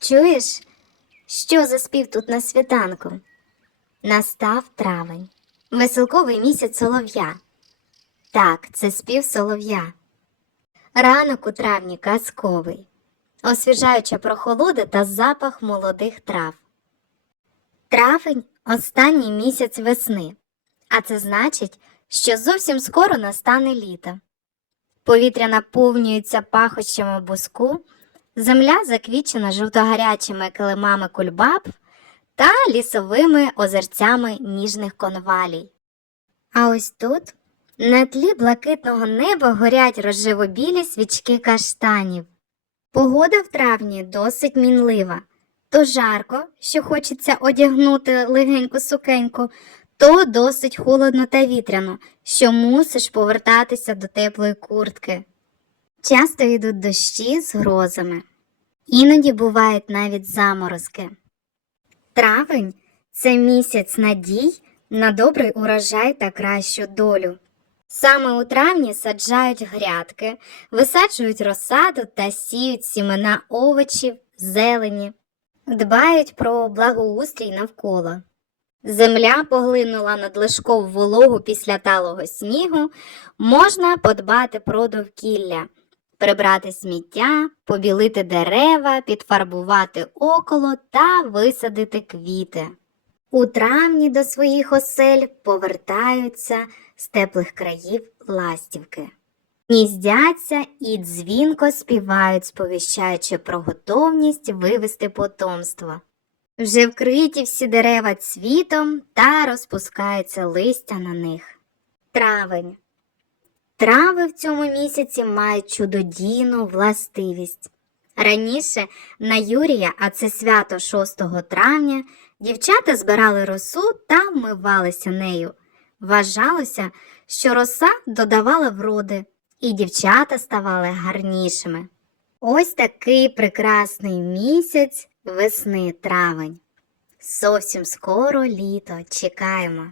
Чуєш, що за спів тут на світанку? Настав травень, веселковий місяць солов'я. Так, це спів солов'я. Ранок у травні казковий, освіжаюча прохолода та запах молодих трав. Травень останній місяць весни, а це значить, що зовсім скоро настане літо. Повітря наповнюється пахощами буску, земля заквічена жовтогарячими килимами кульбаб та лісовими озерцями ніжних конвалій. А ось тут, на тлі блакитного неба, горять розживобілі свічки каштанів. Погода в травні досить мінлива. То жарко, що хочеться одягнути легеньку сукеньку, то досить холодно та вітряно, що мусиш повертатися до теплої куртки. Часто йдуть дощі з грозами. Іноді бувають навіть заморозки. Травень це місяць надій на добрий урожай та кращу долю. Саме у травні саджають грядки, висаджують розсаду та сіють сімена овочів, зелені, дбають про благоустрій навколо. Земля поглинула надлишкову вологу після талого снігу, можна подбати про довкілля, прибрати сміття, побілити дерева, підфарбувати около та висадити квіти. У травні до своїх осель повертаються з теплих країв ластівки. Гніздяться і дзвінко співають, сповіщаючи про готовність вивести потомство. Вже вкриті всі дерева цвітом та розпускається листя на них. Травень. Трави в цьому місяці мають чудодійну властивість. Раніше на Юрія, а це свято 6 травня, дівчата збирали росу та вмивалися нею. Вважалося, що роса додавала вроди, і дівчата ставали гарнішими. Ось такий прекрасний місяць весни травень. Зовсім скоро літо чекаємо.